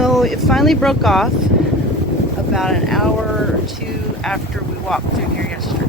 So it finally broke off about an hour or two after we walked through here yesterday.